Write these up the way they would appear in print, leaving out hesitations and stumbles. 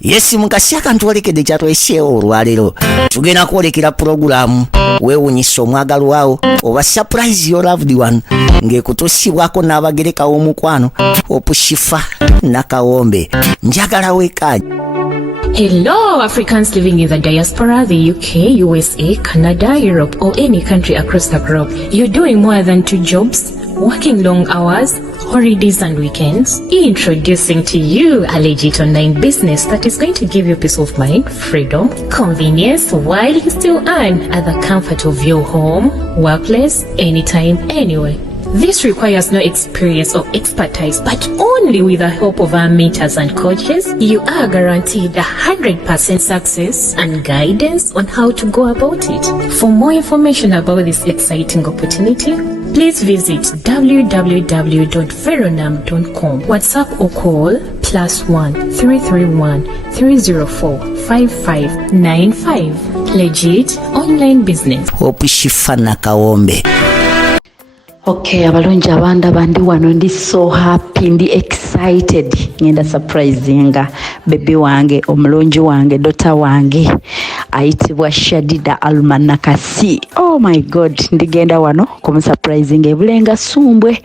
Yes mukasi akantu olekedde kyatweseewo olwaleero tugenda kwolekera pulogulaamu weewuunyisa omwagalwa wawo oba surprise your loved one ng'ekutuusibwako n'abagereka w'omukwano opushifa nakawombe njagala weekaaji. Hello, Africans living in the diaspora, the UK, USA, Canada, Europe, or any country across the globe. You're doing more than 2 jobs, working long hours, holidays and weekends. Introducing to you a legit online business that is going to give you peace of mind, freedom, convenience, while you still earn at the comfort of your home, workplace, anytime, anywhere. This requires no experience or expertise, but only with the help of our mentors and coaches, you are guaranteed 100% success and guidance on how to go about it. For more information about this exciting opportunity, please visit www.veronam.com. WhatsApp or call +1 331 304 5595. Legit online business. Opushifa nakawombe. Okay, abalungi abanda bandi wano ndi so happy, ndi excited. Ngenda surprisinga baby wange, omulungi wange, daughter wange ayitibwa Shadidah Alma Nakasi. Oh my god, ndigenda wano kumusurprisinga Bulenga sumbwe.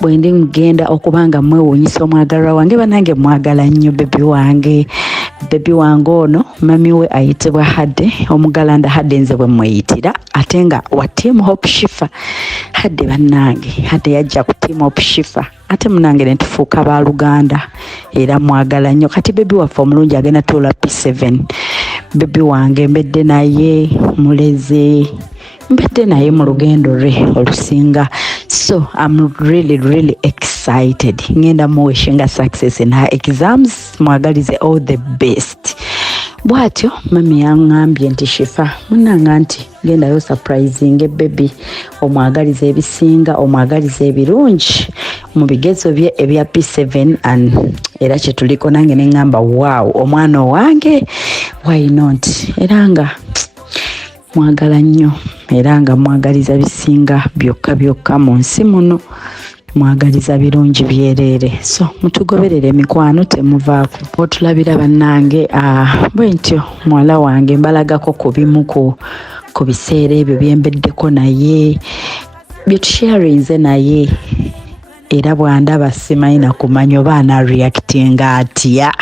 Bwendi mgenda okubanga mwewuunyisa omwagalwa wange banange mwagala nnyo baby wange. Baby wange ono mami we ayitibwa Hadde, omugalanda Hadde nze bwe mweyitira ate nga wa team Hope Shifa. Hadde bannange, Hadde yajja ku team Hope Shifa ate munange ne tufuuka ba Luganda era mwagala nnyo. Kati baby waffe omulungi agenda tuula P.7. Baby wange mbedde naye muleze, mbedde naye mu lugendo lwe olusinga. So I'm really excited. Ngenda muwishinga success in her exams. Mwagalize all the best. Bwatyo mami yangambye nti Shifa munanga nti genda yo surprising baby omwagalize ebisinga, omwagalize ebirungi mu bigezo bye ebya P7 and era kye tuliko nange ne ngamba wow omwana wange why not, era nga mwagala nnyo era nga mwagaliza bisinga byokka mu nsi muno, mwagaliza birungi byerere. So mutugoberere mikwano temuvaako. Otulabira bannange bwe ntyo mwala wange mbalagako ku bimu ku biseera ebyo byembeddeko naye bye tusharinze naye era bwandaba simanyi na kumanya oba anareactinga atya.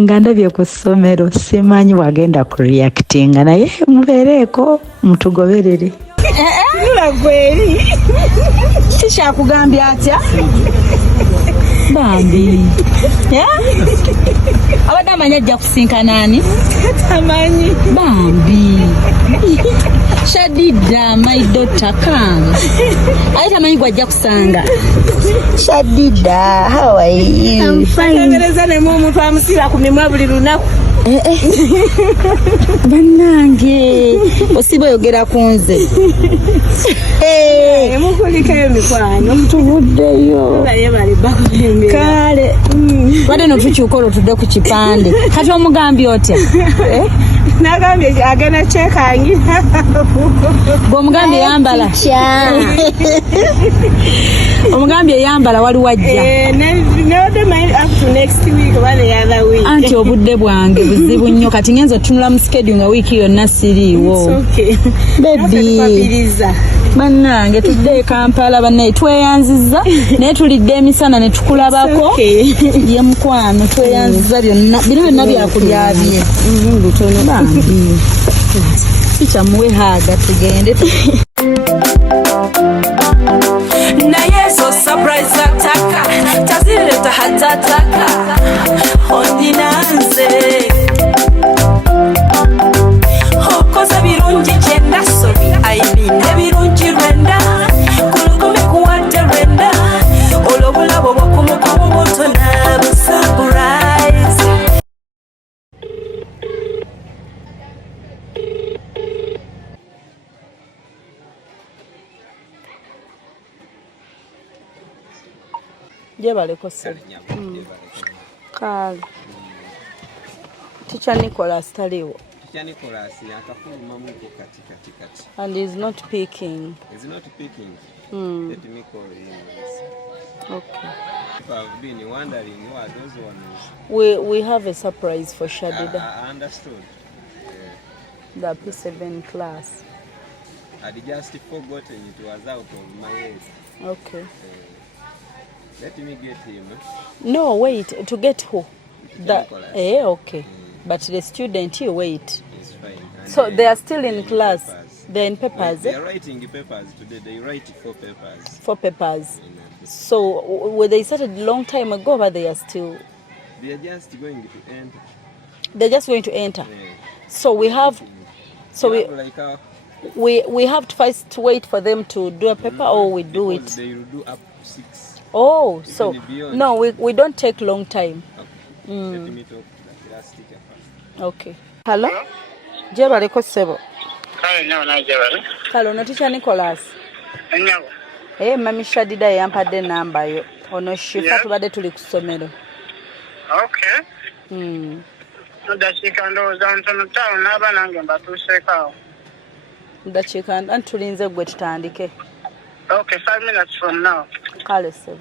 Nga ndabye ku ssomero simanyi wagenda kureactinga naye mubeereko mutugoberere. Nula kweli. Kisha kugambia atya? Bambi. Abada manya jja kusinka nani? Tamanyi. Bambi. Shadidah, my daughter, come. Aita manyi gwajja kusanga. Shadidah, how are you? I'm fine. Ngereza ne omuntu amusira ku mimwa buli lunaku. Bannange osiba yogera kunze. Mukulikayo mikwano. Tubuddeyo. Naye bali bakulembe. Kale. Wadde no tukyukola tudde ku kipande. Kati omugambye otya? Nagambye agenda chekangi. Omugambye yambala. Omugambye yambala wali wajja. No the mind up to next week or the other week. Anti obudde bwange buzibu nnyo kati ngenza otunula mu schedule nga wiiki yonna siriiwo. Okay. Baby. Bannange tudde Kampala bannaye tweyanziza naye tulidde emisana ne tukulabako. Ye mukwano tweyanziza byonna byonna byakulyabye. Butono bambi. Kikyamuwe haga tugende. Na yeso surprise ataka tazileta hatataka ondinanze hokoza birungi kyenda sobi aibine birungi rwenda kulugume kuwadde rwenda olobulabo bwakumuka mubutona surprise. Jebaleko se. Kale. Teacher Nicholas taliwo. Teacher Nicholas yakafuluma mu kati. And he's not picking. He's not picking. Mm. Let me call him. Okay. I've been wondering who are those ones. We have a surprise for Shadidah. I understood. The P7 class. I'd just forgotten it was out of my head. Okay. Let me get him. No, wait. To get who? Nicholas. Okay. But the student, you wait. It's fine. And So they are still in class. Papers. They're in papers. They are writing papers today. They write 4 papers. 4 papers. So were they started a long time ago, but they are still. They are just going to enter. They're just going to enter. Yeah. So we have. So You we. have like a, We have to first wait for them to do a paper, or we do it. because they will do up 6. Oh, so beyond. no, we don't take long time. Okay. Let me talk to the class teacher first. Okay. Hello? Jeba liko sebo. Kale nyawo najabale. Kale ono teacher Nicholas. Enyawo. Mami Shadidah yampadde namba yo. Ono shifa tubadde tuli ku ssomero. Okay. Mudakiika ndowooza ntono tawo n'aba nange mbatuuseeko awo. Mudakiika ntulinze gwe tutandike. Okay, 5 minutes from now. Kale sebo.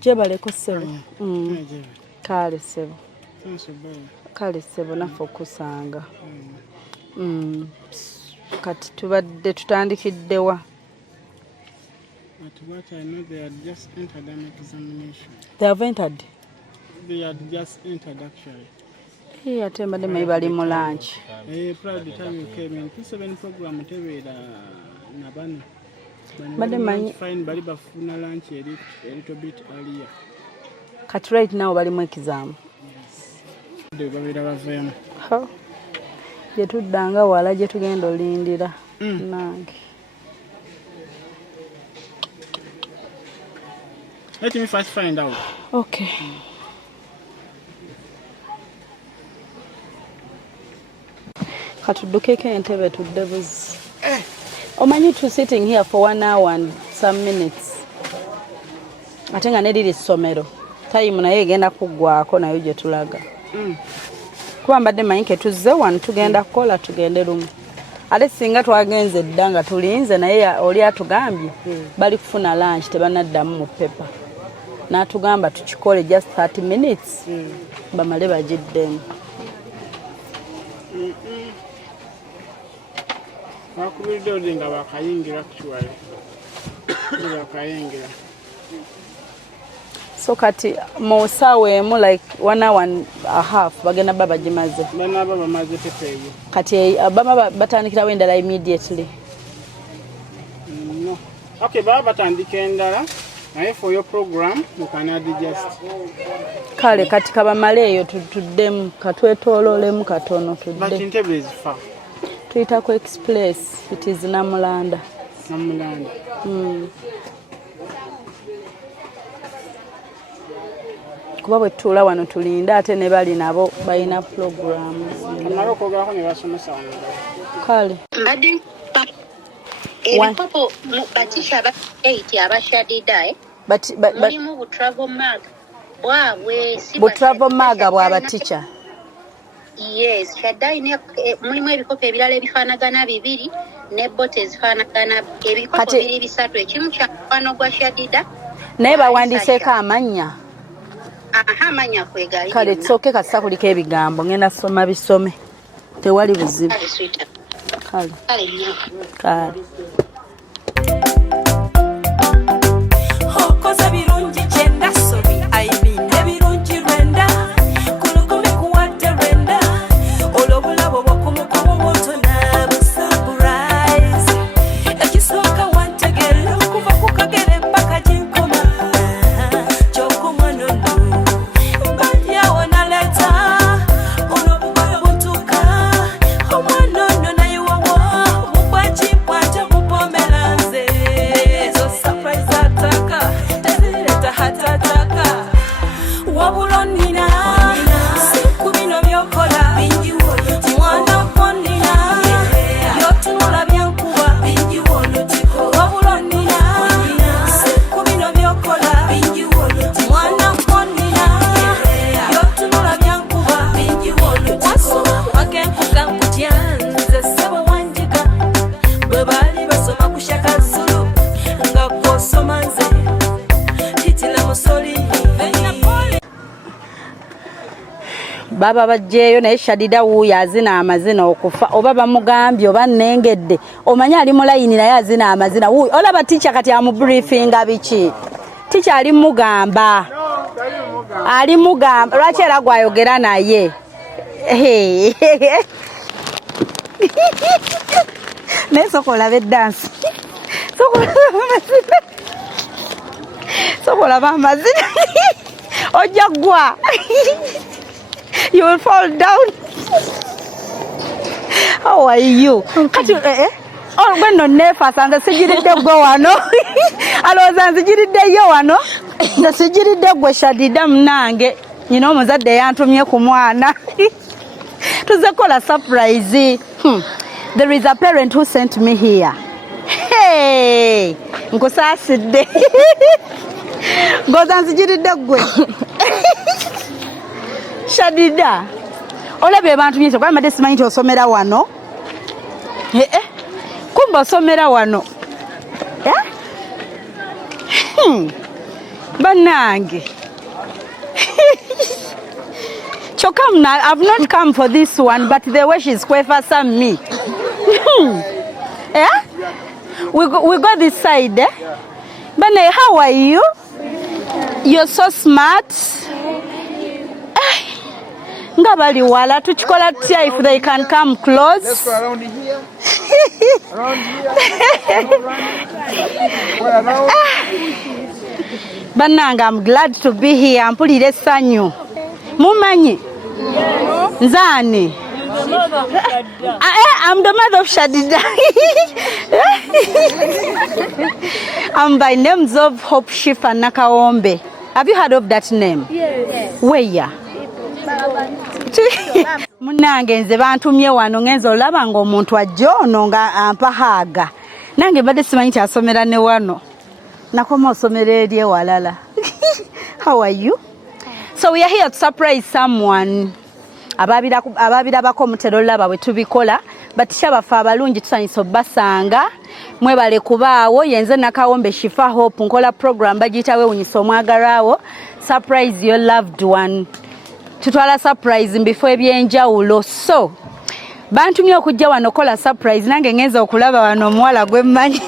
Jeba liko sebo. Kale sebo. Kale sebo naffe okusanga. Kati tubadde tutandikiddewa. But what I know, they had just entered an examination. They have entered? They had just entered actually. Ate mbadde mayi bali mu lunch. Prior to the time you came in, P7 program tebeera na bano. Mbadde manyi. Fine, bali bafuna lunch a little bit earlier. Kati right now bali mu exam. They babeera bavaemu. Gye tuddanga wala gye tugenda olindira. Nange. Let me first find out. Okay. Katuddukeko entebe tudde buzi. Omanyi tu sitting here for 1 hour and some minutes. Ate nga neriri ssomero. Time naye egenda kuggwako nayo gye tulaga. Kuba mbadde manyi ke tuzze wano tugenda kukola tugende lumu. Ate singa twagenze dda nga tulinze naye oli atugambye bali kufuna lunch tebanaddamu mu pepa. N'atugamba tukikole just 30 minutes. Bamale bagiddemu. Bakubiridde odi nga bakayingira actually. Bakayingira. So kati mu ssaawa emu like 1 hour and a half bagenda baba bagimaze. Banaaba bamaze pepa eyo. Kati bama batandikirawo endala immediately. No. Okay, baba batandika endala. Naye for your program, you can adjust. Kale kati kabamale eyo tuddemu katwetoololemu katono tudde. But Entebbe is far. Tuyita ku express, it is Namulanda. Namulanda. Kuba bwe tutuula wano tulinda ate ne bali nabo balina programs. Amala okwogerako ne basomesa wano. Kale. Mbadde ebikopo batisha aba 8 aba Shadidah. Mulimu bu travel mag. Bwabwe si bu travel mag bwaba teacher. Yes, Shadidah mulimu ebikopo ebirala ebifaanagana 2 ne bote ezifaanagana ebikopo 2 bisatu ekimu kya mukwano gwa Shadidah. Naye bawandiseeko amannya. Amanya kwegali. Kale tsoke kasa kuliko ebigambo ngenda soma bisome. Tewali buzibu. Kale. Kale. Okoza birungi kyenda sobi ayibinde birungi rwenda kulukumi kuwadde rwenda olw'obulabo bw'okumukomo bw'otona busurprise ekisooka wantegera okuva ku kagere ppaka gy'enkoma ky'okumwanono mbadyawo naleta olw'obugoye buntuuka omwanono naye wawo bugwaki bwate bupomera nze ezo surprise ataka tezireta hatataka wabula nnina siku bino byokola mwana wonnina byotunula byankuba wabula nnina siku bino byokola mwana wonnina byotunula byankuba wasoma wakenkuga nkutya nze ssebo wanjiga bwe baali basoma ku Shaka Zulu nga kwosoma nze baba bajjeeyo naye Shadidah wuuyo azina amazina okufa oba bamugambye oba nnengedde omanya ali mu layini naye azina amazina wuuyo olaba teacher kati amubriefinga biki teacher ali mugamba lwaki era gwayogera naye naye sokola beddansi sokola bamazina ojja gwa you will fall down. How are you? Kati gweno nefasa nga sigiridde gwe wano alowooza nzigiridde yo wano nga sigiridde gwe Shadidah munange nyina omuzadde yantumye ku mwana tuze kola surprise. There is a parent who sent me here. Hey, nkusaasidde ngoza nzigiridde gwe Shadidah olabye abantu nyingi kwa madde simanyi nti osomera wano kumba osomera wano bannange I've not come for this one, but the way she's kwefasa me. We go this side. Bane, how are you? You're so smart. Ngabali wala tuchikola tia if they can come close. Let's go around here. Bananga, I'm glad to be here. Mpulire sanyu. Mumanyi? Nzani? I'm the mother of Shadidah. I'm by names of Hope Shifa Nakaombe. Have you heard of that name? Yes. Where? Munange nze bantumye wano ngenza olaba nga omuntu ajjono nga ampahaga nange badde simanyi kyasomera ne wano nakoma osomera eri ewalala. How are you? So we are here to surprise someone. Ababirabako mutero laba bwe tubikola batisha bafa abalungi tusanyisa basanga mwebale kubaawo yenze Nakawombe Shifa Hope nkola program bagiyita weewunyisa omwagalwawo surprise your loved one. Tutwala surprise before ebyenjawulo. So bantumye okujja wano kola surprise nange ngenza okulaba wano omuwala gwe mmanyi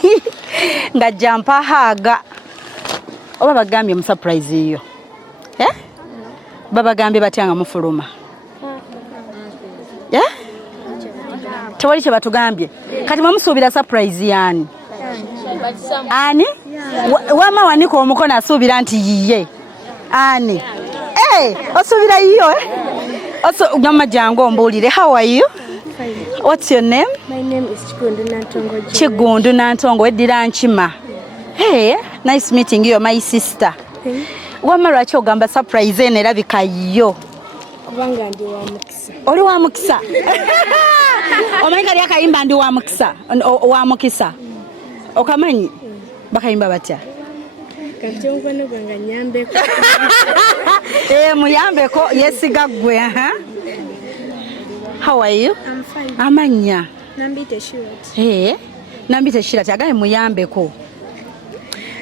nga jampa haga oba bagambye mu surprise iyo baba gambye batyanga mufuluma tewali kye batugambye kati mwamusuubira surprise yani ani wama waniko omukono asuubira nti yiye ani osuubira yiyo nyama jangu ombuulire. How are you? What's your name? My name is Chigundu Nantongo. Chigundu Nantongo weddira nkima. Hey, nice meeting you, my sister. Wama lwaki ogamba surprise eno erabika yo? Kubanga ndi wa mukisa. Oli wa mukisa? Omanyi kali akayimba ndi wa mukisa? Wa mukisa? Okamanyi? Bakayimba batya? Katyongo no banga nyambeko. Muyambeko yesiga gwe How are you? I'm fine. Amanya. Nambite Shirat. Nambite Shirat agaye muyambeko.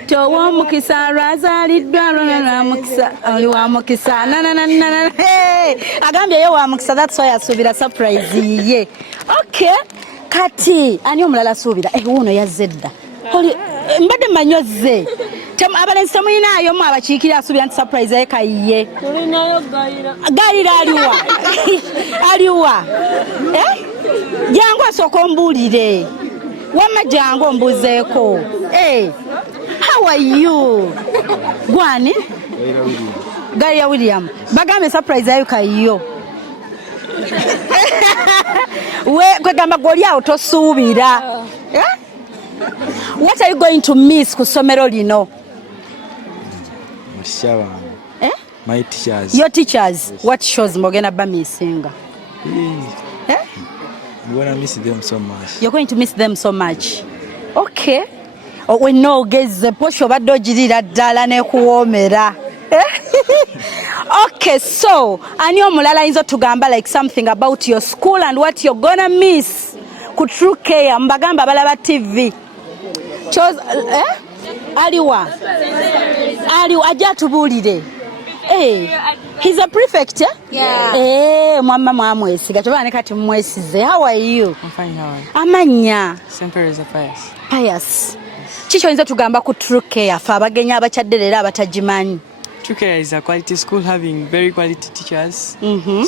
Towa mukisa razaliddwa lwana mukisa oli wa mukisa na agambye yo wa mukisa. That's why asubira surprise ye. Okay, kati ani omulala asubira wuno yazedda oli mbadde manyoze abalenzi temulinayo mu abakiikira asubira nti surprise ye kayiye tulinayo gayira aliwa jangu asooka ombuulire wama jangu ombuzeeko. How are you? Gwani? Gaya William. Bagame surprise ayo kayiyo. We kwegamba goli awo tosuubira. What are you going to miss ku somero lino? My teachers. Your teachers. Yes. What shows mogena ba missing? I'm going to miss them so much. You're going to miss them so much. Okay. We know geze posho badde ogirira ddala ne kuwoomera. Okay, so ani omulala inzo tugamba like something about your school and what you're gonna miss ku True Care mbagamba balaba TV. Aliwa ajja tubulire. Hey, he's a prefect, yeah? Yeah. Hey, mama mwesiga. Tubane kati mwesize. How are you? I'm fine, how are you? Amanya. Sempre is a pious. Pious. Chicho nza tugamba ku True Care fa abagenya abakyadde leero abatagimanyi. True Care is a quality school having very quality teachers.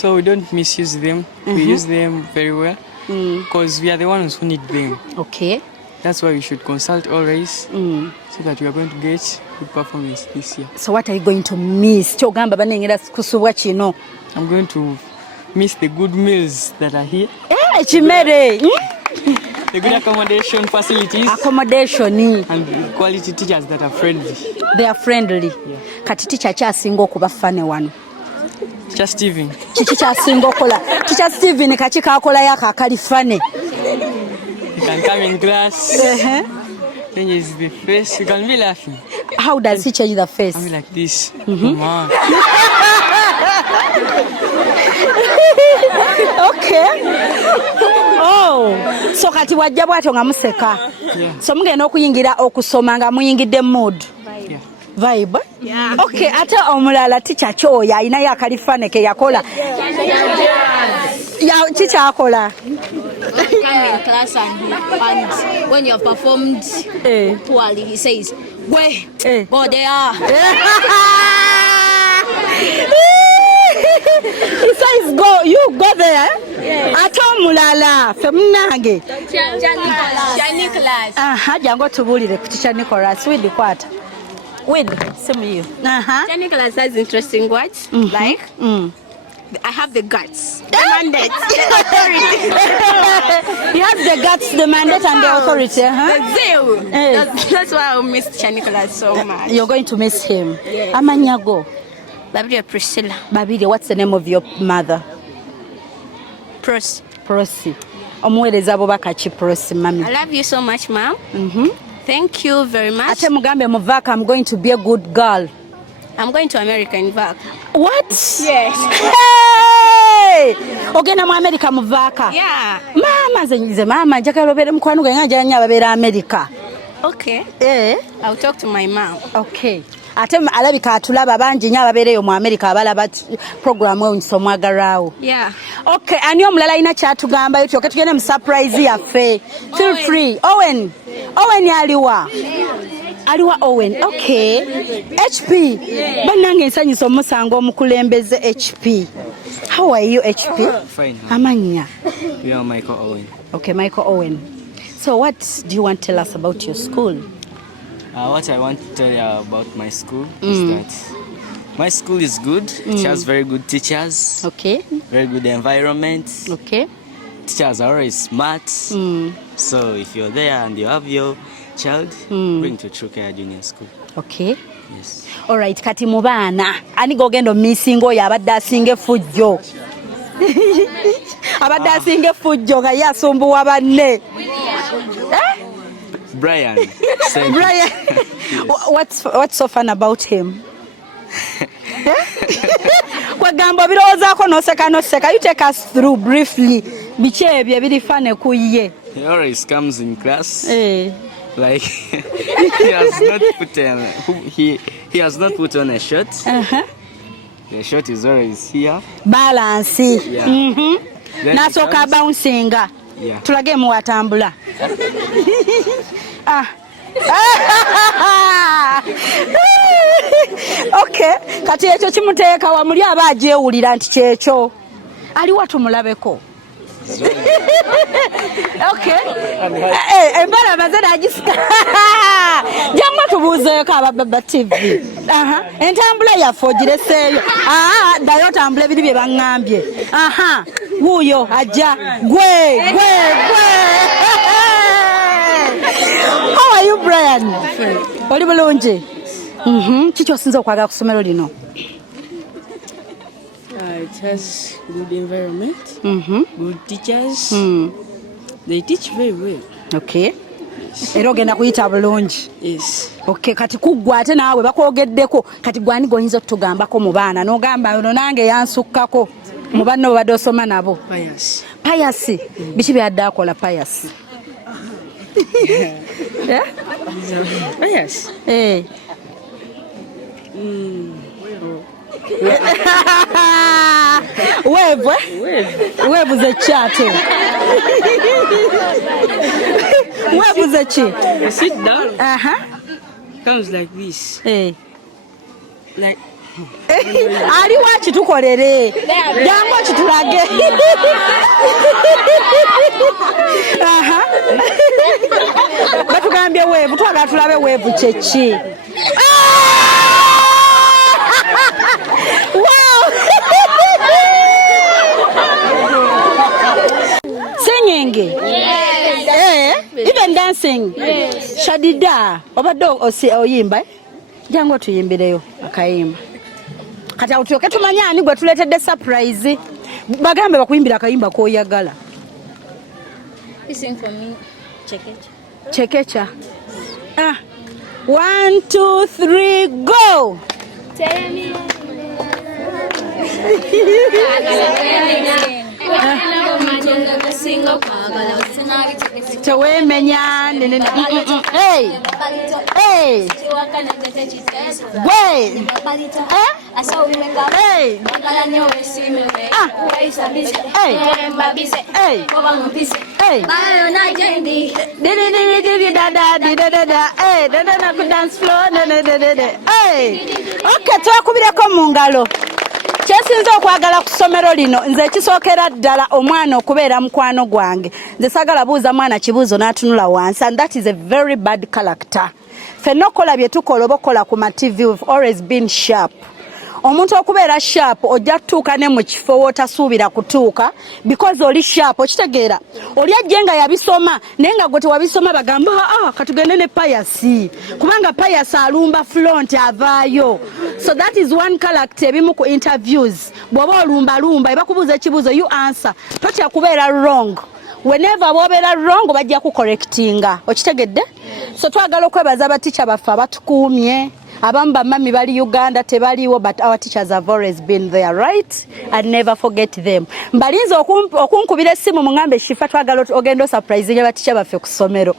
So we don't misuse them. We use them very well because we are the ones who need them. Okay. That's why we should consult always so that we are going to get good performance this year. So what are you going to miss? Kyogamba banengera kusubwa kino. I'm going to miss the good meals that are here. Chimere. The good accommodation facilities. Accommodation. And quality teachers that are friendly. They are friendly. Yeah. Kati teacher kyasinga okuba fane wano. Teacher Steven. Kiki kyasinga okola. Teacher Steven kaki kakola yakakali fane. You can come in class. Changes the face. You can be laughing. How does he change the face? I'm like this. Come on. Okay. Oh, so kati wajja bwato nga museka. So mugenda okuyingira okusoma nga muyingidde mood. Vibe? Yeah. Okay, ate omulala teacher Choya alina yakalifane ke yakola. Ya teacher akola. Come in class and when you have performed poorly, he says, "Where? Go there." He says, "Go, you go there." Ate omulala femunange. Nicholas. Jango tubulire ku teacher Nicholas with the quarter. With some you. Nicholas has interesting words like I have the guts, the mandate, the authority. He has the guts, the mandate, and the authority. The zeal. That's why I miss Nicholas so much. You're going to miss him. Yes. Amanyago. Babide Priscilla. Babide, what's the name of your mother? Prosi. Prosi. Omuwereza abo bakachi Prosi, mami. I love you so much, ma'am. Thank you very much. Ate mugambe muvaka, I'm going to be a good girl. I'm going to America in VAC. What? Yes. Hey! Ogenda mu America muvaka. Yeah. Mama zenyize mama njagala obere mukwano gwe nganja nya babera America. Okay. I'll talk to my mom. Okay. Ate alabika atulaba banji nya babereyo mu America abalaba program we nsomwagarawo. Yeah. Okay, ani omulala ina kyatugamba yotyo katugende mu surprise yaffe. Feel free. Owen aliwa. Aliwa Owen. Okay. HP. Banange nsanyisa omusango omukulembeze HP. How are you, HP? Fine. Amanya. We are Michael Owen. Okay, Michael Owen. So what do you want to tell us about your school? What I want to tell you about my school is that my school is good. It has very good teachers. Okay. Very good environment. Okay. Teachers are always smart. So if you're there and you have your child, bring to True Care Junior School. Okay. Yes. All right, kati mu baana ani gogendo missing oyo abadde asinga effujjo. Abadde asinga effujjo nga yasumbuwa banne. Brian. Brian. What's so fun about him? Kwagamba birowoozaako noseka. You take us through briefly. Biki ebyo ebiri fane ku ye? He always comes in class. Like he has not put on a shirt. The shirt is always here. Balance. Yeah. Nasoka bouncing. Yeah. Tulage mu watambula. Okay, kati ekyo kimuteeka wa muli abajeewulira nti kyekyo. Aliwa tumulabeko. Okay. Embala mazana ajisika. Jamma tubuzeeko abababa TV. Entambula yafojire seyo. Dayo tambula biri bye bangambye. Wuyo ajja. Gwe. How are you, Brian? Oli bulungi? Kiki osinza okwagala ku ssomero lino? It has good environment, good teachers. They teach very well. Okay. Era ogenda kuyita bulungi. Yes. Okay, kati kuggwa ate naawe bakwogeddeko. Kati gwani goyinza okutugambako mu baana n'ogamba ono nange yansukkako mu banno babadde osoma nabo. Pius. Biki byadde akola Pius? Pius. Wave is a chat. Wave is a chat. You sit down. Uh-huh. Comes like this. Hey. Like. Ali wachi tukolere. Jambo chitulage. Aha. Batugambye wave, twagala tulabe wave chechi. Wow. Singing. Yes. Even dancing. Yes. Shadidah. Obado oyimba. Jango tuyimbireyo akayimba. Kati utuyoke tumanya ani gwe tuletedde surprise. Bagambe bakuyimbira akayimba koyagala. Listen for me. Chekecha. Chekecha. 1 2 3 go. Tell me. Tewemenya. Hey. Hey. Wait. Hey. Hey. Hey. Okay, twakubireko mu ngalo. Kyesinza okwagala ku ssomero lino nze kisookera ddala omwana okubeera mukwano gwange. Nze sagala buuza mwana kibuuzo n'atunula wansi, and that is a very bad character. Ffenna okola bye tukola oba okola ku ma TV, we've always been sharp. Omuntu okubeera sharp ojja tuuka ne mu kifo wotasuubira kutuuka because oli sharp. Okitegeera oli ajjenga yabisoma naye nga gwe tewabisoma bagamba katugende ne payasi kubanga payasi alumba front avaayo. So that is one character ebimu ku interviews bw'oba olumbalumba ebakubuuza ekibuuzo you answer totya kubeera wrong. Whenever bw'obeera wrong bajja ku correctinga. Okitegedde? So twagala okwebaza abateacher baffe abatukuumye. Abamu bamami bali Uganda tebaliwo, but our teachers have always been there, right? And never forget them. Mbalinze okunkubira essimu mungambe shifa twagala ogendo surprise ya teacher baffe ku ssomero.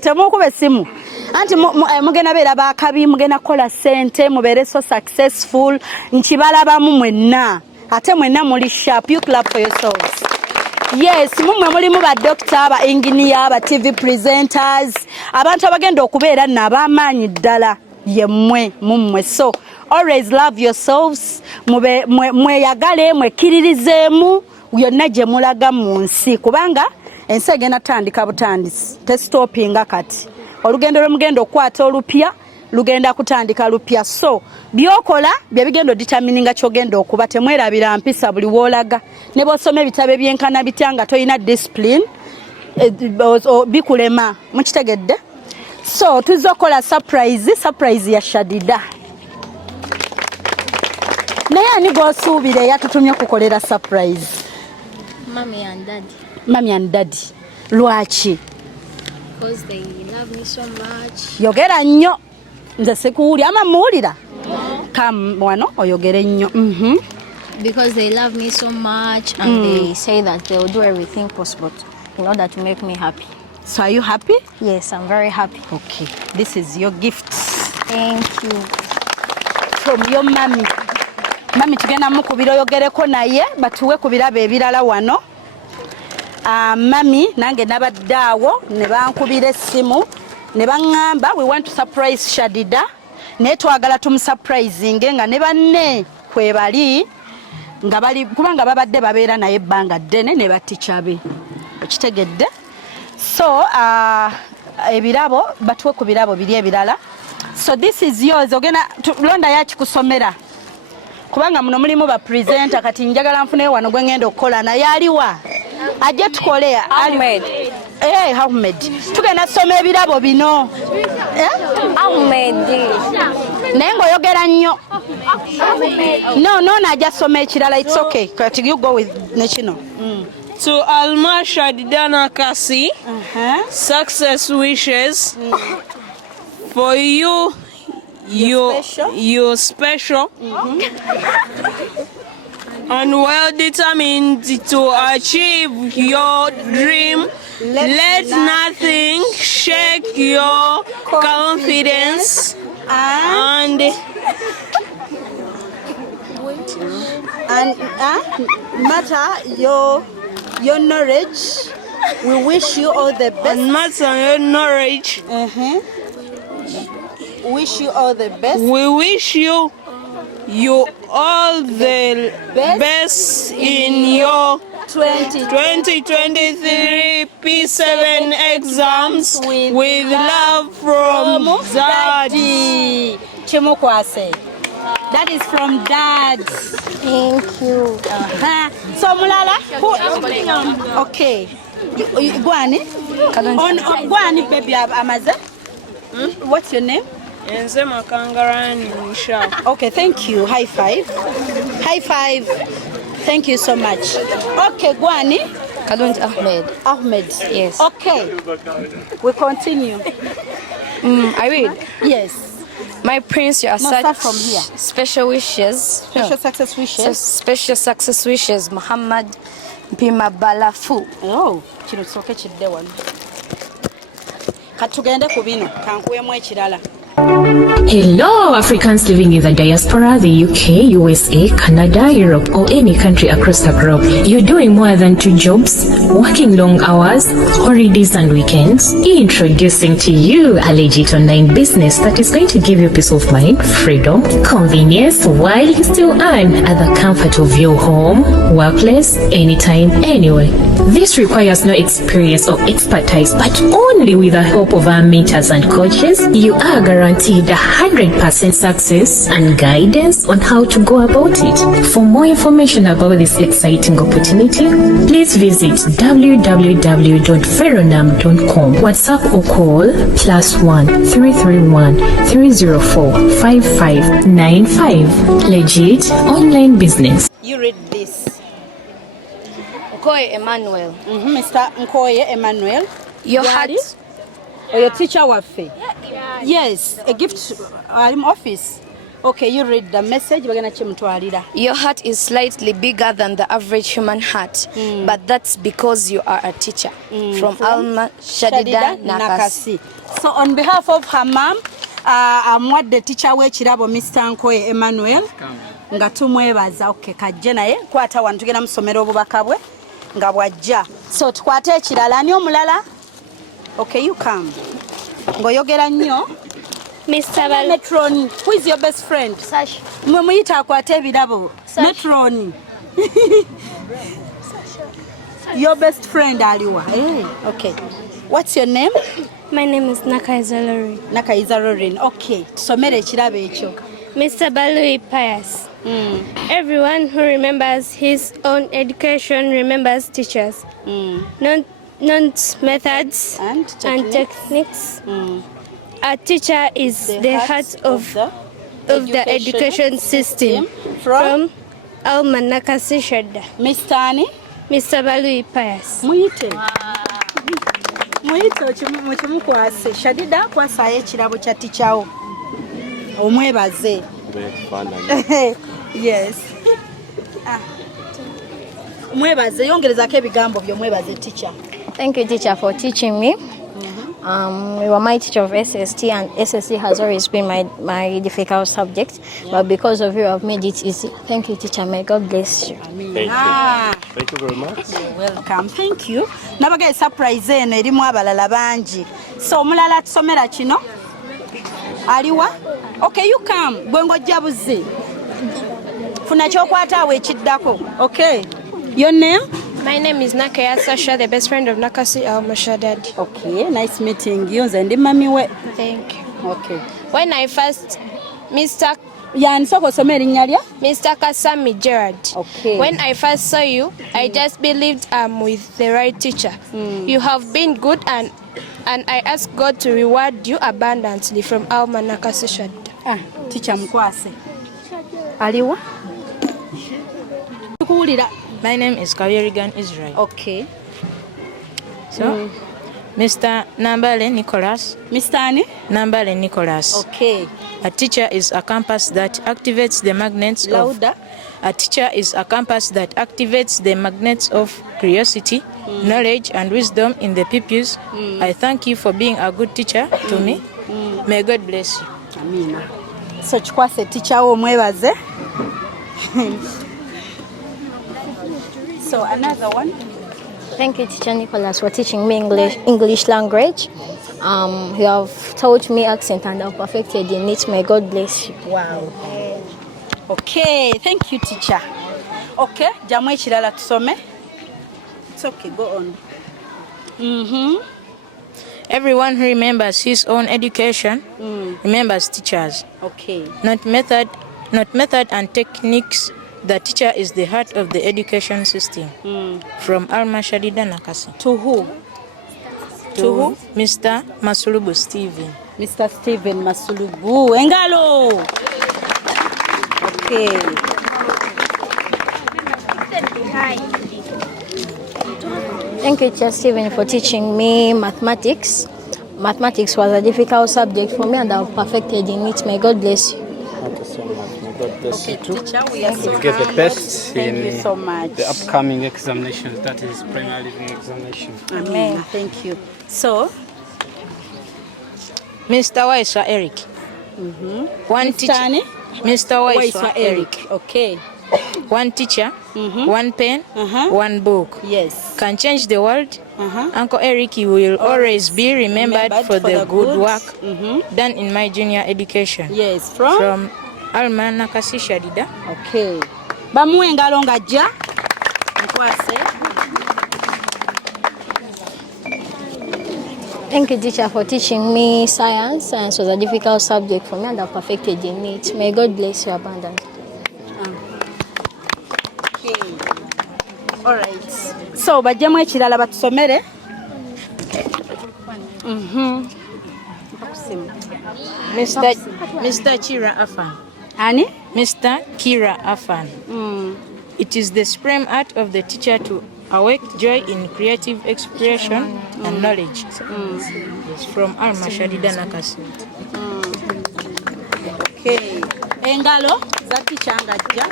Temukuba essimu. Anti mugenda beera bakabi, mugenda kola sente, mubeere so successful, nkibalabamu mwenna. Ate mwenna muli sharp, you clap for yourselves. Yes, mumwe mulimu ba doctor, ba engineer, ba TV presenters, abantu abagenda okubeera n'abamaanyi ddala yemmwe mumwe. So always love yourselves, mweyagale, mwekiririzeemu byonna gye mulaga mu nsi kubanga ensi egenda tandika butandisi testopinga kati olugendo lwemugenda okukwata olupya lugenda kutandika lupya. So byokola bye bigendo determininga kyogenda okuba, temwerabira mpisa buli woolaga ne bosome bitabe byenkana bityanga toyina discipline bikulema mukitegedde. So tuzokola surprise ya Shadidah. Naye ani gwosuubire yatutumye kukolera surprise? Mommy and daddy. Mommy and daddy. Lwaki? Because they love me so much. Yogera nnyo. Nze sikuwulira ama muwulira? Come wano oyogere nnyo. Because they love me so much and they say that they will do everything possible in order to make me happy. So are you happy? Yes, I'm very happy. Okay, this is your gift. Thank you. From your mommy. Mami tugenda mukubira oyogereko naye batuwe kubiraba ebirala wano. Mami nange nabaddawo ne bankubira essimu ne baŋŋamba we want to surprise Shadidah. Ne twagala tumusurprising nga ne banne kwebali nga bali kubanga babadde babeera naye ebbanga ddene ne baticha be. Okitegedde? So ebirabo batuwe ku birabo biri ebirala. So this is yours. Ogenda londa yakikusomera. Kubanga muno mulimu ba presenter kati njagala nfune wano gwe ngenda okukola naye aliwa ajje tukole Ahmed. Ahmed tugenda soma ebirabo bino Ahmed naye ng'oyogera nnyo. No najja soma ekirala. It's okay kati you go with nekino. To Alma, Shadidah, Nakasi, success wishes for you. You're special and well determined to achieve your dream. Let nothing shake your confidence and and matter your knowledge. We wish you all the best. On matter your knowledge. Wish you all the best. We wish you all the best in your 2023 P7 exams with love from Daddy. Chimukwase. That is from Dad. Thank you. So Mulala, okay. Gwani? Gwani baby Amaza. What's your name? Enze Makangarani Misha. Okay, thank you. High five. High five. Thank you so much. Okay, Gwani. Kalunj Ahmed. Ahmed. Yes. Okay. We continue. I read. Yes. My prince, you are such start from here. Special wishes. Special success wishes. Special success wishes, Muhammad Mpima Balafu. Oh, kino soke kidde wano. Katugende ku bino, kankuwemu ekirala. Hello, Africans living in the diaspora, the UK, USA, Canada, Europe, or any country across the globe. You're doing more than 2 jobs, working long hours, holidays and weekends. Introducing to you a legit online business that is going to give you peace of mind, freedom, convenience, while you still earn at the comfort of your home, workplace, anytime, anywhere. This requires no experience or expertise, but only with the help of our mentors and coaches, you are guaranteed 100% success and guidance on how to go about it. For more information about this exciting opportunity, please visit www.veronam.com. WhatsApp or call +1 331 304 5595. Legit online business. You read this. Nkoye Emmanuel. Mr. Nkoye Emmanuel. Your heart. Or your teacher waffe. Yes, a gift office. Okay, you read the message. We're gonna chimutwalira. Your heart is slightly bigger than the average human heart, but that's because you are a teacher. From Alma, Shadidah, Nakasi. So on behalf of her mom, I'm what the teacher wekirabo Mr. Nkoye Emmanuel. Nga tumwebaza. Okay, kajje naye kwata wano tugenda musomera obubaka bwe nga bwajja. So tukwate ekirala ani omulala? Okay, you come. Ngoyogera nnyo. Mr. Bal Metron, who is your best friend? Sash. Mwe muyita akwate ebirabo. Metron. Your best friend aliwa. Okay. What's your name? My name is Nakasi Lorin. Nakasi Lorin. Okay. Tusomere ekirabo ekyo. Mr. Balui Pius. Everyone who remembers his own education remembers teachers. Not methods and techniques. A teacher is the heart of the education system. From Alma, Nakasi, Shadidah. Mr. Ani? Mr. Balui Pius. Muyite. Muyite mukimukwase. Shadidah kwasayo ekirabo kya teacher wo. Omwebaze. Yes. Mwebaze yongerezako ebigambo byo mwebaze teacher. Thank you, teacher, for teaching me. You were my teacher of SST, and SST has always been my difficult subject. But because of you, I've made it easy. Thank you, teacher. May God bless you. Thank you. Thank you very much. You're welcome. Thank you. Nabaga surprise eno erimu abalala bangi. So mulala tusomera kino. Aliwa? Okay, you come. Gwengo jabuzi. Funa chokwata awe ekiddako. Okay. Your name? My name is Nakaya Sasha, the best friend of Nakasi, Alma, Shadidah. Okay, nice meeting you. Zendi mami we. Thank you. Okay. When I first, Mr. Kasami Gerard. Okay. When I first saw you, I just believed I'm with the right teacher. You have been good, and I ask God to reward you abundantly. From Alma, Nakasi, Shadidah. Teacher Mkwase. Aliwa? My name is Kawirigan Israel. Okay. So, Mr. Nambale Nicholas. Mr. Ani? Nambale Nicholas. Okay. A teacher is a campus that activates the magnets Louder. A teacher is a campus that activates the magnets of curiosity, knowledge, and wisdom in the pupils. I thank you for being a good teacher to me. May God bless you. Amina. So chikwase teacher wo mwebaze. So another one. Thank you, Teacher Nicholas, for teaching me English language. You have taught me accent and have perfected in it. May God bless you. Wow. Okay, thank you, teacher. Okay, jamwe chilala tusome. It's okay, go on. Everyone who remembers his own education remembers teachers. Okay. Not method and techniques. The teacher is the heart of the education system. From Alma, Shadidah, Nakasi. To who? To who? Mr. Masulubu Stephen. Mr. Stephen Masulubu. Engalo. Okay. Thank you, Teacher Stephen, for teaching me mathematics. Mathematics was a difficult subject for me and I've perfected in it. May God bless you. Thank you so much. May God bless you too. Teacher, we are so Get the best Thank in you so much. the upcoming examinations, that is primary living examination. Amen. Thank you. So, Mr. Waiswa Eric. One teacher. Mr. Waiswa Eric. Okay. One teacher, one pen, one book. Yes. Can change the world. Uncle Eric, you will always be remembered for the good work done in my junior education. Yes. From Alma, Nakasi, Shadidah. Okay. Bimuwedeko ngajja. Nkwase. Thank you, teacher, for teaching me science. Science was a difficult subject for me and I perfected in it. May God bless you abundantly. Okay. All right. So, bajjamu ekirala batusomere. Mr. Kira Afan. Ani? Mr. Kira Afan. It is the supreme art of the teacher to awake joy in creative expression and knowledge. It's from Alma, Shadidah, Nakasi. Okay. Engalo za teacher ngajja.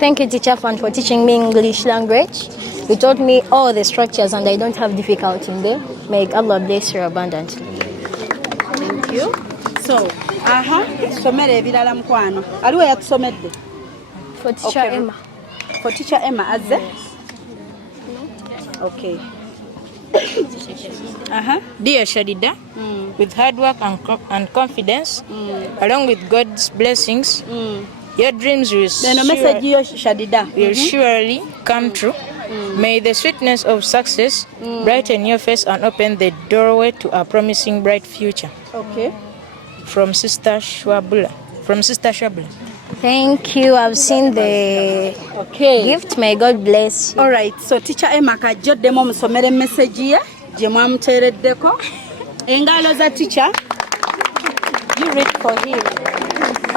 Thank you, Teacher Fan, for teaching me English language. You taught me all the structures and I don't have difficulty in them. May Allah bless you abundantly. Thank you. So, tusomere ebirala mukwano. Aliwo yatusomedde? For Teacher Emma. For Teacher Emma, azze? Okay. Dear Shadidah, with hard work and confidence, along with God's blessings, your dreams will surely come true. May the sweetness of success brighten your face and open the doorway to a promising bright future. Okay. From Sister Shwabula. Thank you. I've seen the gift. May God bless you. All right. So Teacher Emma kajjoddemu musomere message ye gye mwamuteereddeko. Engalo za teacher. You read for him.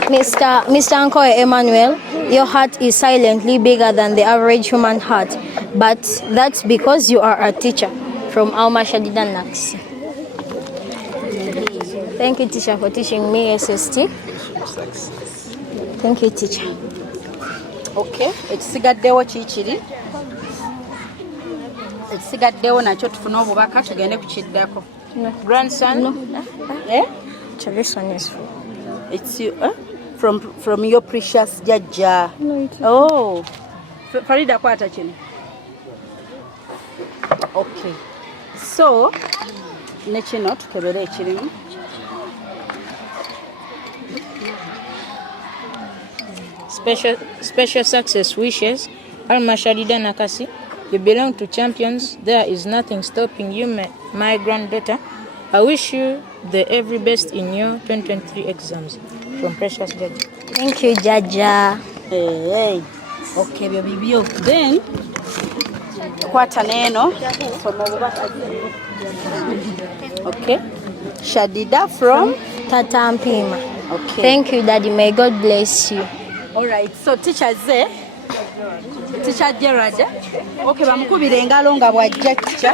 Mr. Uncle Emmanuel, your heart is silently bigger than the average human heart, but that's because you are a teacher. From Alma, Shadidah, Nakasi. Thank you, teacher, for teaching me SST. Thank you, teacher. Okay, ekisigaddewo kiikiri? Ekisigaddewo nakyo tufune obubaka tugende kukiddako. Grandson? No. So this one is it's you, from your precious Jaja. No, it's Farida kwata kino. Okay. So, ne kino tukebere ekirimu. Special success wishes, Alma, Shadidah, Nakasi. You belong to champions. There is nothing stopping you, my granddaughter. I wish you the every best in your 2023 exams. From Precious Jaja. Thank you, Jaja. Hey. Okay, bibyo. Then, kwata neno. Okay. Shadidah from Tata Mpima. Okay. Thank you, Daddy. May God bless you. All right. So, Teacher Gerard. Okay, bamukubire engalo nga bwajja teacher.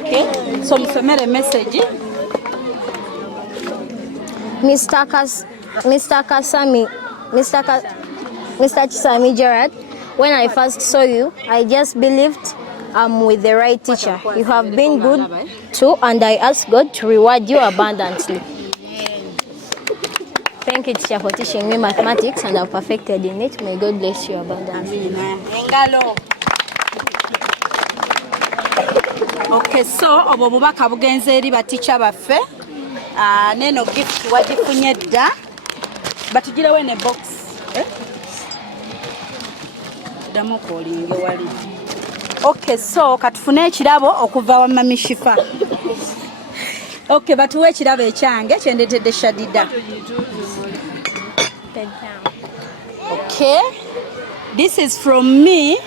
Okay. So, musomere message. Mr. Chisami Gerard, when I first saw you, I just believed I'm with the right teacher. You have been good too, and I ask God to reward you abundantly. thank you, teacher, for teaching me mathematics, and I've perfected in it. May God bless you abundantly. Engalo. Okay, so obo bubaka bugenze eri baticha baffe. Neno gift wagifunye dda. Batugira we ne box. Damo calling wali. Okay, so katufune ekirabo okuva wa Mami Shifa. Okay, batuwe ekirabo ekyange kyendetedde Shadidah. Okay, this is from me.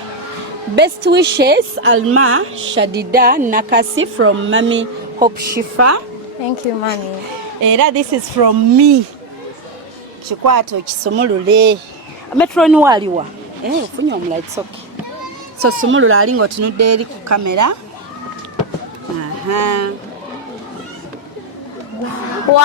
Best wishes, Alma, Shadidah, Nakasi from Mami Hope Shifa. Thank you, Mami. Era this is from me. Chikwato kisumulule. Metroni waliwa. Ufunye omula, it's okay. So sumulula alingo tunudde eri ku kamera. Wow.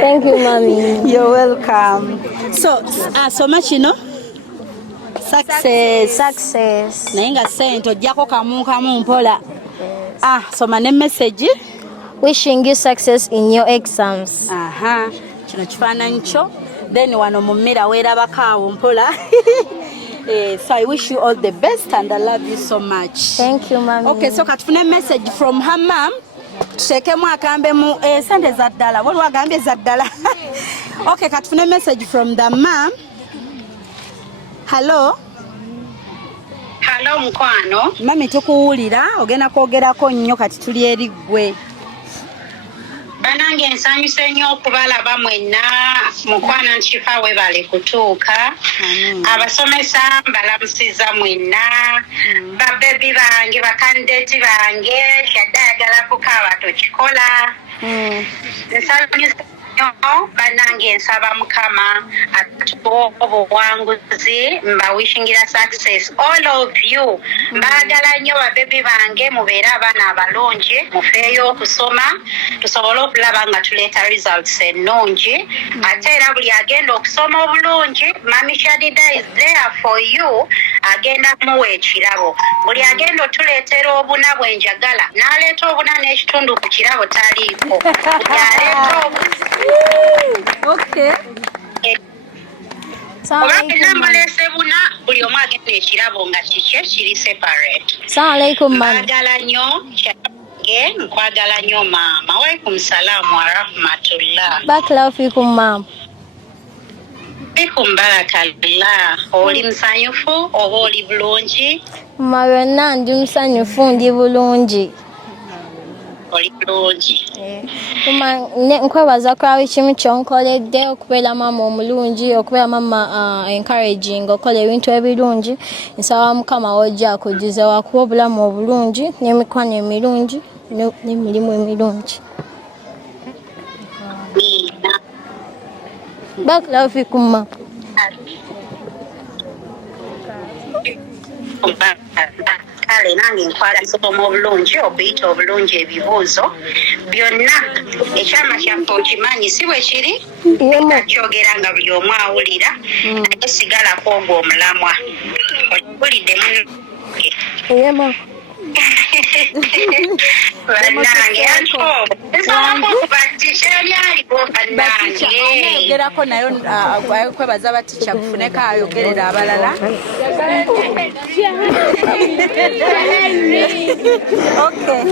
Thank you, Mommy. You're welcome. So much, you know? Success. Nainga sento jako kamu mpola. Soma ne message. Wishing you success in your exams. Kino kifaananyi kyo. Then wano mu mmera weerabako awo mpola. So I wish you all the best and I love you so much. Thank you, Mommy. Okay, so katufune message from her mom. Tutekemu akambemu sente za ddala. Waliwo agambye za ddala. Okay, katufune message from the mom. Hello. Hello mukwano. Mami tukuwulira, ogenda kwogerako nnyo kati tuli eri ggwe. Banange nsanyuse nnyo okubalaba mwenna mukwano Nshifa webale kutuuka. Abasomesa mbalamusiza mwenna. Babebi bange, bakandidate bange, Shadidah kukaaba tokikola. Nsanyuse banange nsaba Mukama atuwa obuwanguzi mbawishing success all of you. Mbagala nnyo babebi bange mubeere abaana abalungi mufeeyo okusoma tusobole okulaba nga tuleeta results ennungi ate era buli agenda okusoma obulungi Mami Shadidah is there for you agenda kumuwa ekirabo. Buli agenda otuleetera obuna bwenjagala n'aleeta obuna n'ekitundu ku kirabo taliiko. Okay. Buli omu agenda ekirabo nga kiri separate. Assalamu alaikum, Mami. Mbagala nnyo nkwagala nnyo maama. Walaikum salaam wa rahmatullah. Barakallahu fikum, Mama. Fikum barakallah. Oli musanyufu oba oli bulungi? Mama byonna ndi musanyufu ndi bulungi. Oli bulungi. Nkwebaza kwa kimu kyonkoledde okubeera mama omulungi okubeera mama encouraging okola ebintu ebirungi nsaba Mukama wojja akugize wakuba obulamu obulungi n'emikwano emirungi n'emirimu emirungi. Barakallahu fikum, Mama. Kale nange nkwala nsoma obulungi okuyita obulungi ebibuuzo byonna ekyama kyaffe okimanyi si bwe kiri kyogera nga buli omu awulira naye sigalako ogwo omulamwa olidde munange bannange ayogerako nayo kwebaza baticha kufuneka ayogerera abalala. Okay.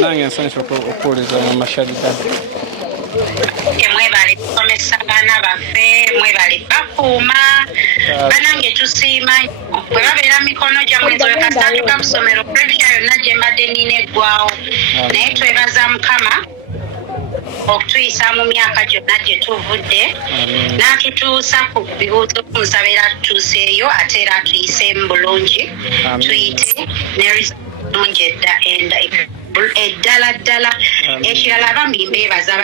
Nange nsanyusa okuwuliriza Mama Shadidah. Mwebale kusomesa abaana baffe, mwebale bakuuma. Banange tusiima bwe babeera mikono gyammwe nze kasitatuuka ku ssomero pulezida yonna gye mbadde nnina eggwawo. Naye twebaza Mukama okutuyisa mu myaka gyonna gye tuvudde n'atutuusa ku bibuuzo tumusaba era atutuuseeyo ate era atuyiseemu bulungi tuyite ne resulungi edda enda eddala ekirala bambi mbeebaza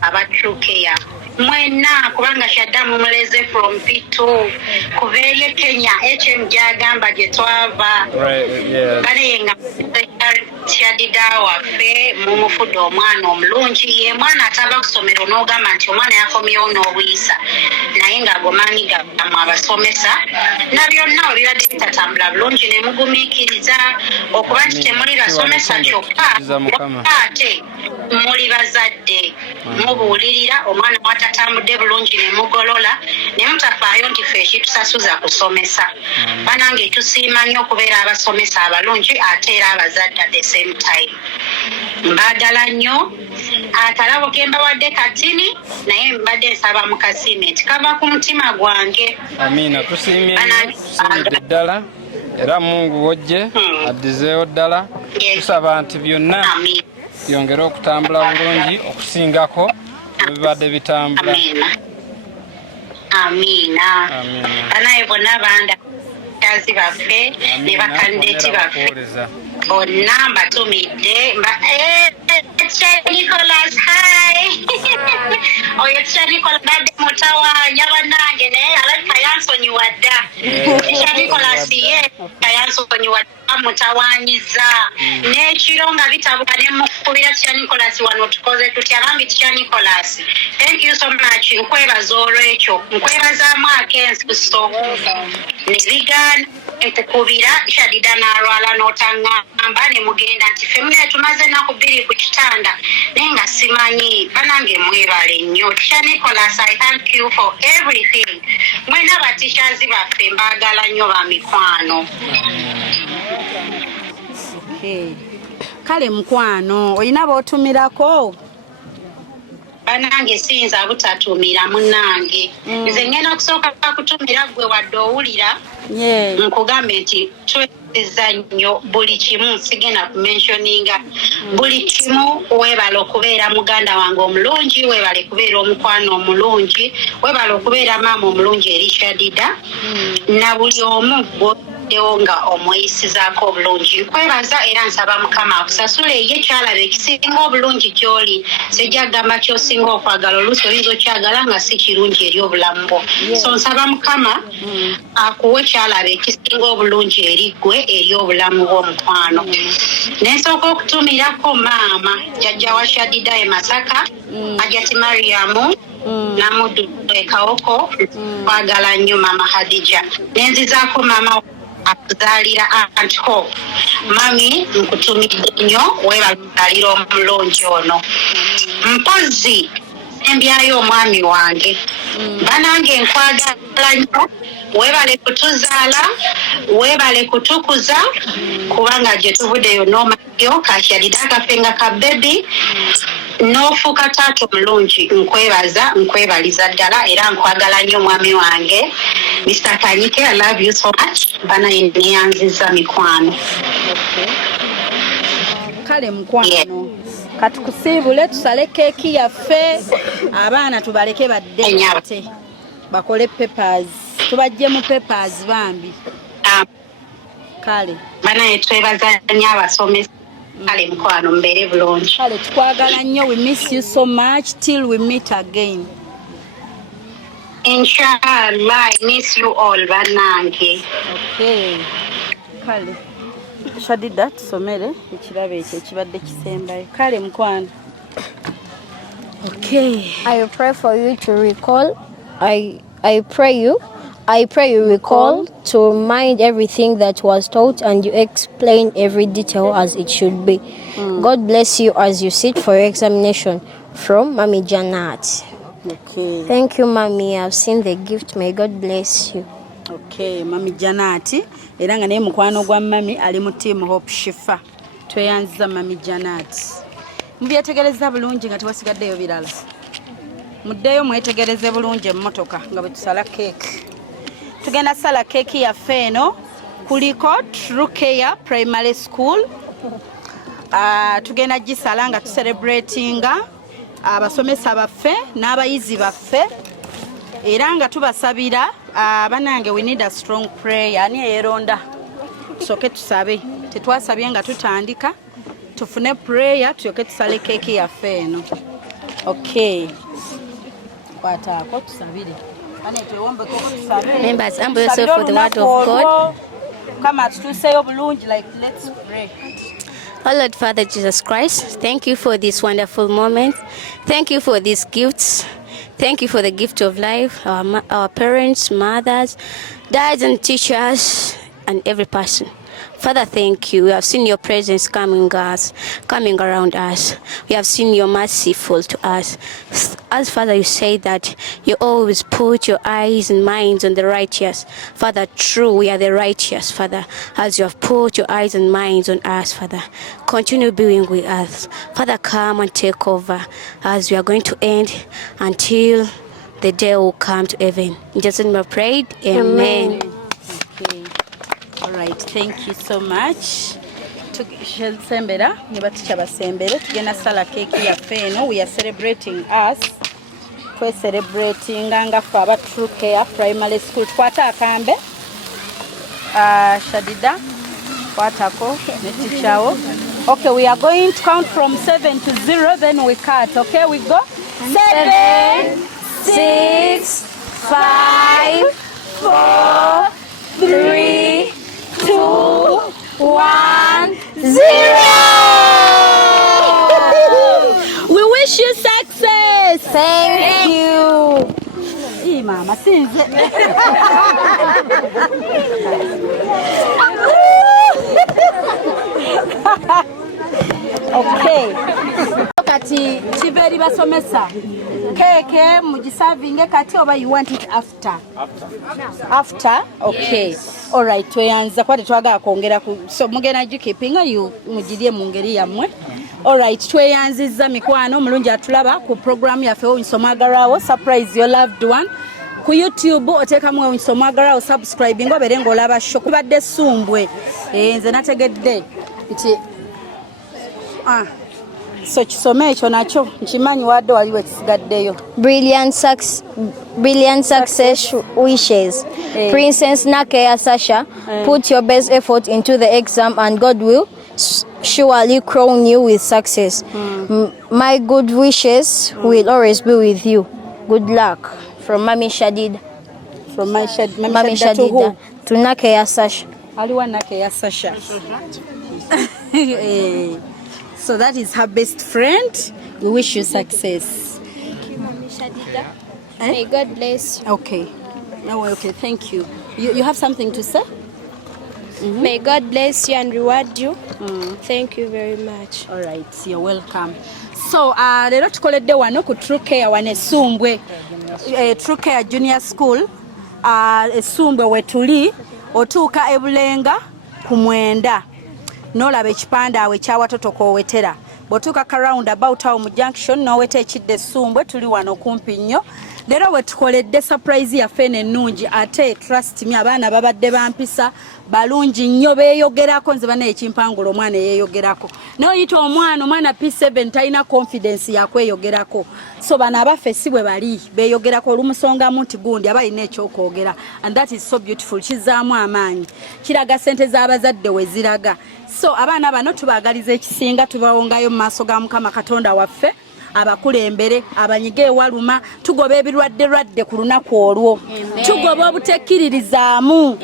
abatrukeya mwena kubanga Shadidah mumuleze from P2 kubeerye Kenya HM gyagamba gye twava baleyenga Shadidah waffe mumufudde omwana omulungi ye mwana atava ku ssomero n'ogamba nti omwana yakomyewo n'obuyisa naye ng'agomaanyi gamu abasomesa na byonna ebibadde bitatambula bulungi ne mugumiikiriza okuba nti temuli basomesa kyokka ate muli bazadde mubuulirira omwana watatambudde bulungi ne mugolola ne mutafaayo nti ffe ekitusasuza kusomesa banange tusiima nnyo okubeera abasomesa abalungi ate era abazadde at the same time mbaagala nnyo akalabo ke mbawadde katini naye mbadde nsaba mu kasiime nti kava ku mutima gwange. Amina tusiimye ddala era Mungu wojje addizeewo ddala tusaba nti byonna byongere okutambula bulungi okusingako ebibadde bitambula. Amina banaye bonna banda kazi baffe ne bakandideti baffe bonna mbatumidde Nicholas hi oyo Nicholas badde mutawaanya bannange naye alabika yansonyiwa dda Nicholas ye yansonyiwa dda mutawaanyiza n'ekiro nga bitabula ne mukubira Nicholas wano tukoze tutya bambi Nicholas thank you so much nkwebaza olwekyo nkwebazaamu akensuso ne bigaana ekukubira Shadidah n'alwala n'otaŋŋamba ne mugenda nti ffe mune tumaze ennaku 2 ku kitanda naye nga simanyi banange mwebale nnyo Nicholas I thank you for everything mwena batishazi baffe mbaagala nnyo ba mikwano. Kale mukwano olina b'otumirako? Banange siyinza butatumira munnange nze ngenda okusooka kutumira gwe wadde owulira nkugambe nti tweza nnyo buli kimu sigenda kumentioninga buli kimu weebala okubeera muganda wange omulungi weebale kubeera omukwano omulungi weebala okubeera maama omulungi eri Shadidah na buli omu ewo nga omuyisizaako obulungi nkwebaza era nsaba Mukama akusasule ye kyalaba ekisinga obulungi gy'oli sijja kugamba ky'osinga okwagala oluusi oyinza okyagala nga si kirungi eri obulamu bwo so nsaba Mukama akuwe kyalaba ekisinga obulungi eri ggwe eri obulamu bw'omukwano nensooka okutumirako maama jjajja wa Shadidah e Masaka Ajati Mariamu Namudu Kawoko kwagala nnyo Mama Hadija nenzizaako maama akuzaalira antiko mami nkutumidde nnyo weebazaalira omulungi ono mpozi embyayo omwami wange banange nkwagala nnyo weebale kutuzaala weebale kutukuza kubanga gye tuvuddeyo n'omayo ka Shadidah kafenga ka bebi n'ofuuka taata omulungi nkwebaza nkwebaliza ddala era nkwagala nnyo mwami wange Mr. Kanyike I love you so much banaye neyanziza mikwano. Kale mukwano katukusiibule tusale keeki yaffe abaana tubaleke badde ate bakole papers tubajjemu papers bambi kale banaye twebaza nnyo abasomesa kale mukwano mbeere bulungi kale tukwagala nnyo we miss you so much till we meet again. Inshallah, I miss you all, banange. Okay. Kale. Shadidah tusomere ekirabe ekyo ekibadde kisembayo. Kale mukwano. Okay. I pray for you to recall. I pray you recall to mind everything that was taught and you explain every detail as it should be. God bless you as you sit for your examination. From Mami Janat. Okay. Thank you, Mami. I've seen the gift. May God bless you. Okay, Mami Janati. Era nga naye mukwano gwa Mami ali mu team Hope Shifa. Tweyanziza Mami Janati. Mubyetegereza bulungi nga tewasigaddeyo birala. Muddeyo mwetegereze bulungi emmotoka nga bwe tusala cake. Tugenda sala cake yaffe eno kuliko True Care Primary School. Tugenda gisala nga tucelebratinga abasomesa baffe n'abayizi baffe era nga tubasabira banange we need a strong prayer ani yeronda soke tusabe tetwasabye nga tutandika tufune prayer tuyoke tusale keeki yaffe eno. Okay. Kwataako tusabire. Members, humble yourself for the word of God. Come at tutuuseyo bulungi, like let's pray. Oh Lord Father Jesus Christ, thank you for this wonderful moment. Thank you for these gifts. Thank you for the gift of life, our parents, mothers, dads and teachers, and every person. Father, thank you. We have seen your presence coming around us. We have seen your merciful to us. As Father, you say that you always put your eyes and minds on the righteous. Father, true, we are the righteous, Father. As you have put your eyes and minds on us, Father, continue being with us. Father, come and take over as we are going to end until the day will come to heaven. In Jesus' name I prayed. Amen. Okay. All right, thank you so much. Sembera, nibaticha basembere tugenda sala keki ya feno. We are celebrating us. We celebrating anga faba True Care Primary School. Kwata akambe. Shadidah. Kwatako netichao. Okay, we are going to count from 7 to 0, then we cut. Okay, we go. 7, 6, 5, 4, 3, 2, 1, 0. We wish you success. Thank you. Hey, Mama, since okay. Kati chiberi basomesa. Keke mugisavinge kati oba you want it after? After? Okay. Yes. All right, tweyanza kwate twaga akongera ku so mugena jikipinga you mugidie mungeri yamwe. All right, tweyanziza mikwano mulungi atulaba ku program yaffe Nsomagarawo surprise your loved one. Ku YouTube oteka mwe Nsomagarawo subscribe ngo berengo olaba show kubadde sumbwe. Nze nategedde nti so kisome ekyo nakyo nkimanyi wadde waliwo ekisigaddeyo. Brilliant success wishes. Princess Nakaya Sasha, put your best effort into the exam and God will surely crown you with success. My good wishes will always be with you. Good luck. From Mami Shadidah. From Mami Shadidah to Nakaya Sasha. Aliwa Nakaya Sasha. So that is her best friend. We wish you success. Thank you, Mami Shadidah. May God bless you. Okay. No, okay, thank you. You have something to say? May God bless you and reward you. Thank you very much. All right, you're welcome. So, lero tukoledde wano ku True Care wane Sumbwe. True Care Junior School. Sumbwe wetuli otuuka e Bulenga ku Mwenda. Nolaba ekipande awe kyawatoto kowetera. Botuuka ka roundabout awo mu junction noweta ekidde Sumbwe tuli wano kumpi nnyo. Lero wetukoledde surprise yaffe ennungi ate trust me abaana babadde bampisa balungi nnyo beeyogerako nze bana ekimpangula omwana eyeeyogerako. Noyita omwana P7 talina confidence yakweyogerako. So bana abaffe si bwe bali beeyogerako olumusongamu nti gundi abalina ekyokwogera. And that is so beautiful. Kizaamu amaanyi. Kiraga ssente z'abazadde we ziraga. So abaana bano tubaagaliza ekisinga tubawongayo mu maaso ga Mukama Katonda waffe. Abakulembere abanyige waluma tugoba ebirwadde ku lunaku olwo. Tugoba obutekkiririzaamu.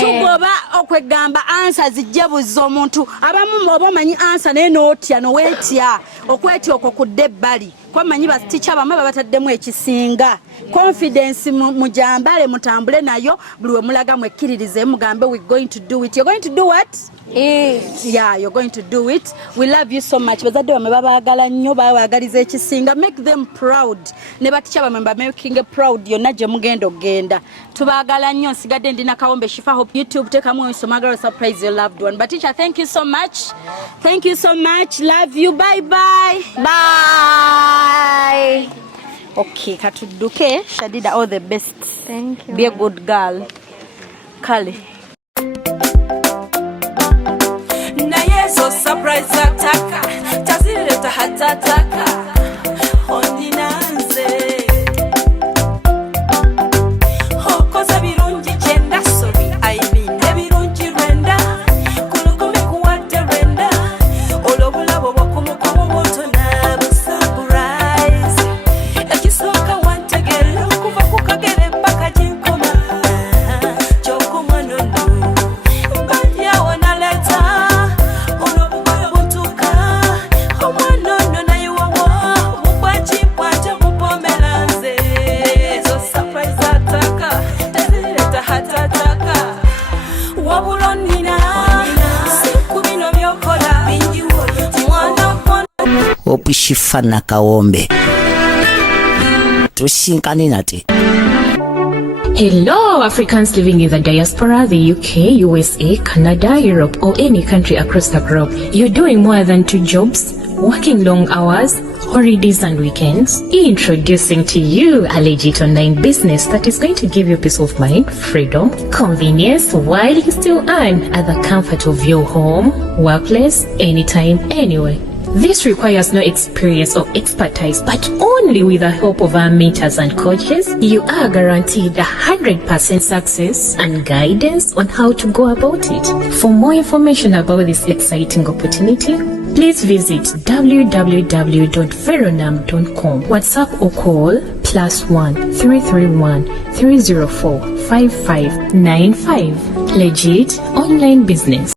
Tugoba okwegamba ansa zijje buzza omuntu abamu oba omanyi ansa naye nootya noweetya okwetya okwo kudde ebbali kwamanyi baticha bamwe babataddemu ekisinga confidence mujambale mutambule nayo buli we mulaga mwekkiririze mugambe we going to do it. You're going to do what? Yeah, you're going to do it. We love you so much. Bazadde bamwe babaagala nnyo babaagaliza ekisinga. Make them proud. Ne baticha bamwe making proud yonna gye mugenda ogenda. Tubaagala nnyo nsigadde ndina kawombe Shifa Hope YouTube tekamu Nsomagarawo surprise your loved one. But teacher, thank you so much. Thank you so much. Love you. Bye bye. Bye. Okay, katudduke. Shadidah, all the best. Thank you. Be a good girl. Kale. So surprise ataka tazileta hatataka ondinanze hokoza birungi genda sobi aibine birungi renda kulukumi kuwate renda olobula Pushifa na Kawombe. Tusinkane nate. Hello, Africans living in the diaspora, the UK, USA, Canada, Europe, or any country across the globe. You're doing more than 2 jobs, working long hours, holidays and weekends. Introducing to you a legit online business that is going to give you peace of mind, freedom, convenience, while you still earn at the comfort of your home, workplace, anytime, anywhere. This requires no experience or expertise, but only with the help of our mentors and coaches, you are guaranteed 100% success and guidance on how to go about it. For more information about this exciting opportunity, please visit www.veronam.com. WhatsApp or call +1 331 304 5595. Legit online business.